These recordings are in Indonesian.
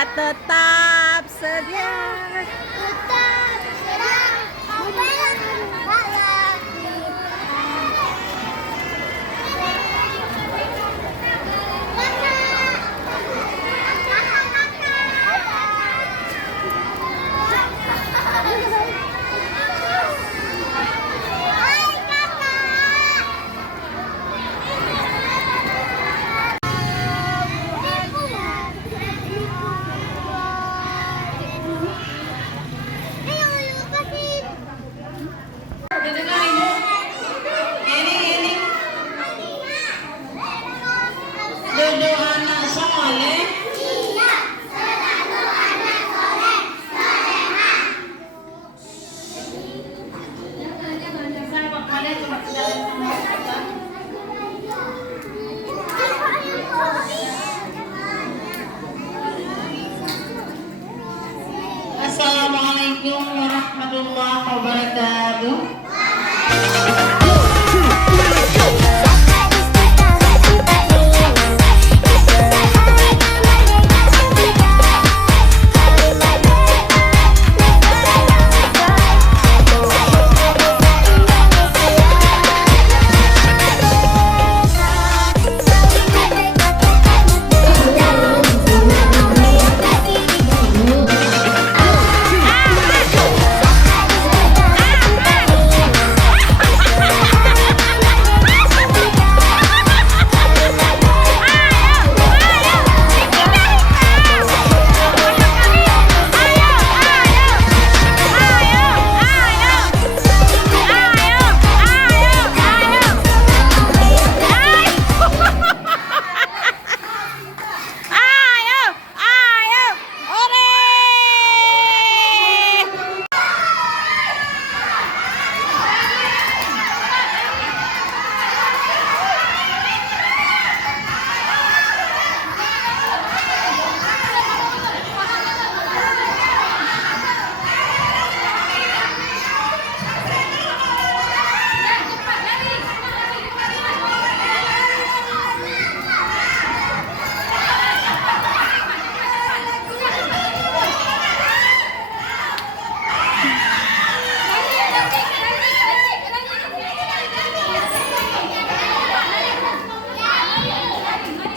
tetap sedia. Tetap sedang membela Dodo anak soleh. Iya, selalu anak soleh, soleha. Assalamualaikum warahmatullahi wabarakatuh.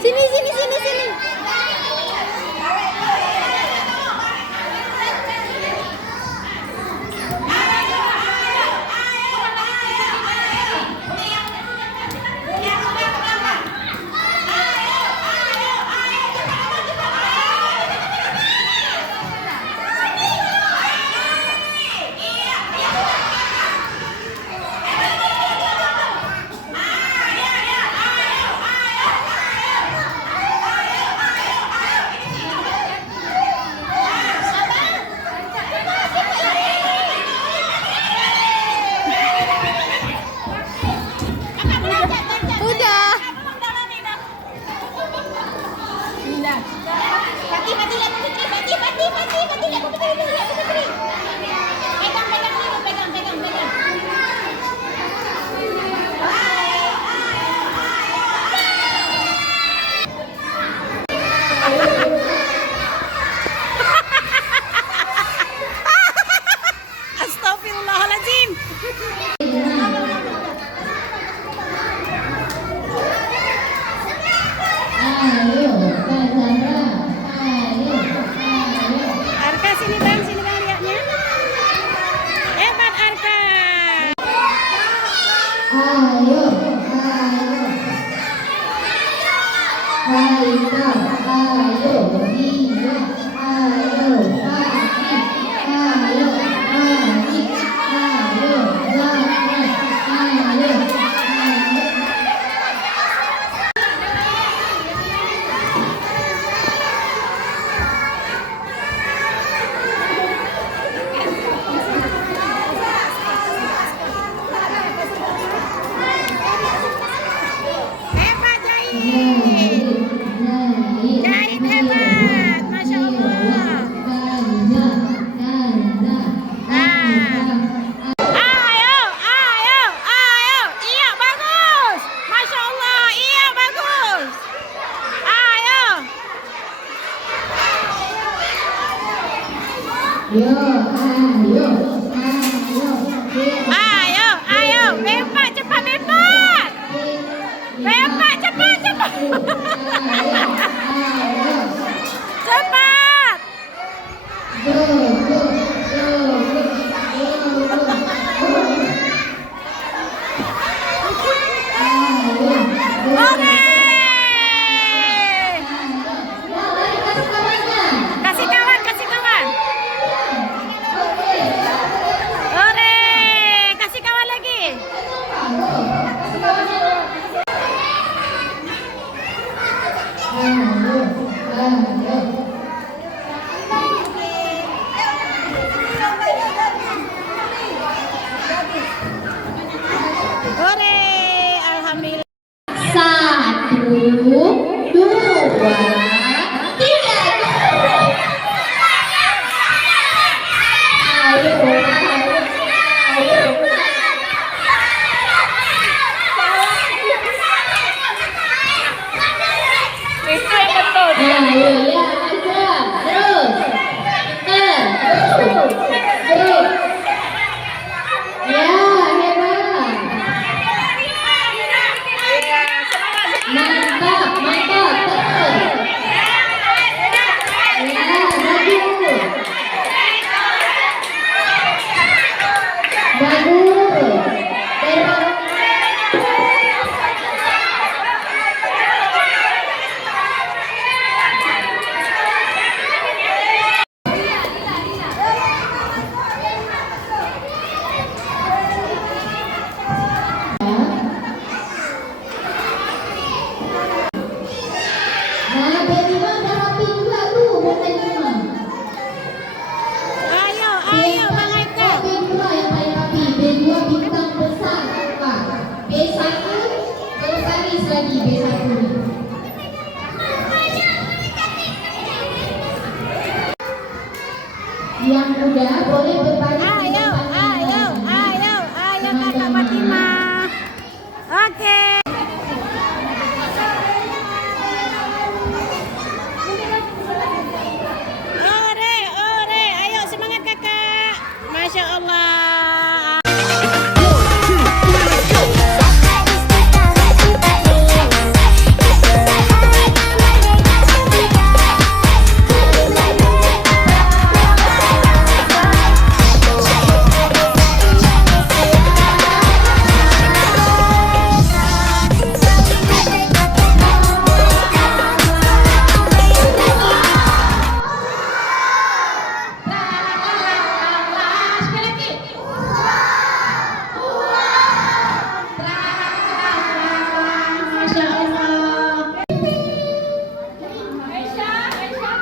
Sini. Udah. Astagfirullahaladzim. Arka sini bang lihatnya. Hebat Arka. Ayo, ayo, Bepak cepat Bepak. Bepak cepat cepat. Cepat. Oke. Kasih kawan, kasih kawan. Ore, kasih kawan lagi. Ore, alhamdulillah. 1, 2, 3. Itu yang betul. Ayo ya, aja. Terus. Terus. Ya, hebat. Mantap, mantap. Terus. Ya, bagus. Bagus. Terus. Nah, B5 udah rapi juga tuh, B5. Ayo, ayo, Bang Eka. B2 yang paling rapi, B2 bintang besar, Kak. B1 terus baris lagi B1. Yang muda boleh berbalik di Ayo, depan yang ayo, lain. ayo, ayo Kakak Fatimah. Oke. Ore, ore, ayo semangat Kakak. Masya Allah. Masya Allah.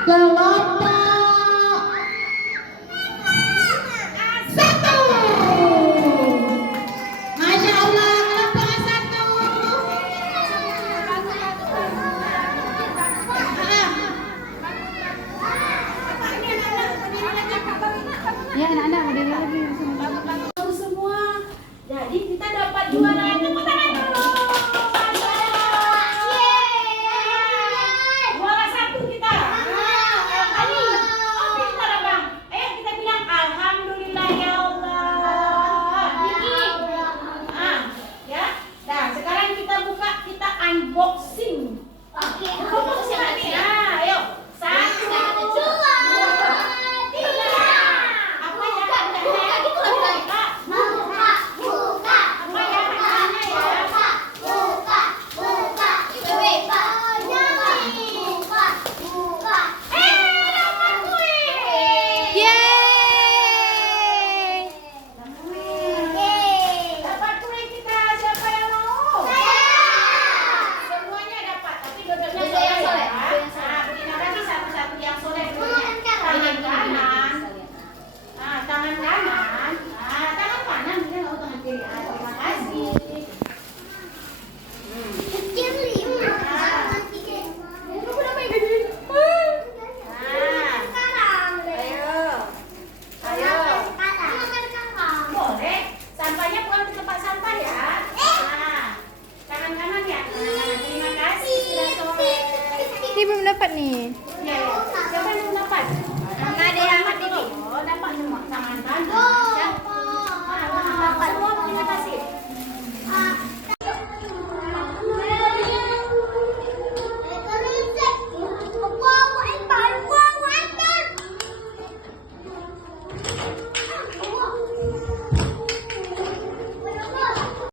Kelompok 1. Masya Allah, kelompok 1. Ya, anak-anak berdiri lagi. Semua. Jadi kita dapat juara. Tepuk tangan dulu. Juara 1 kita. Ali. Oh, pintar Abang. Ayo kita bilang alhamdulillah ya Allah. Ah, ya. Nah, sekarang kita buka, kita unbox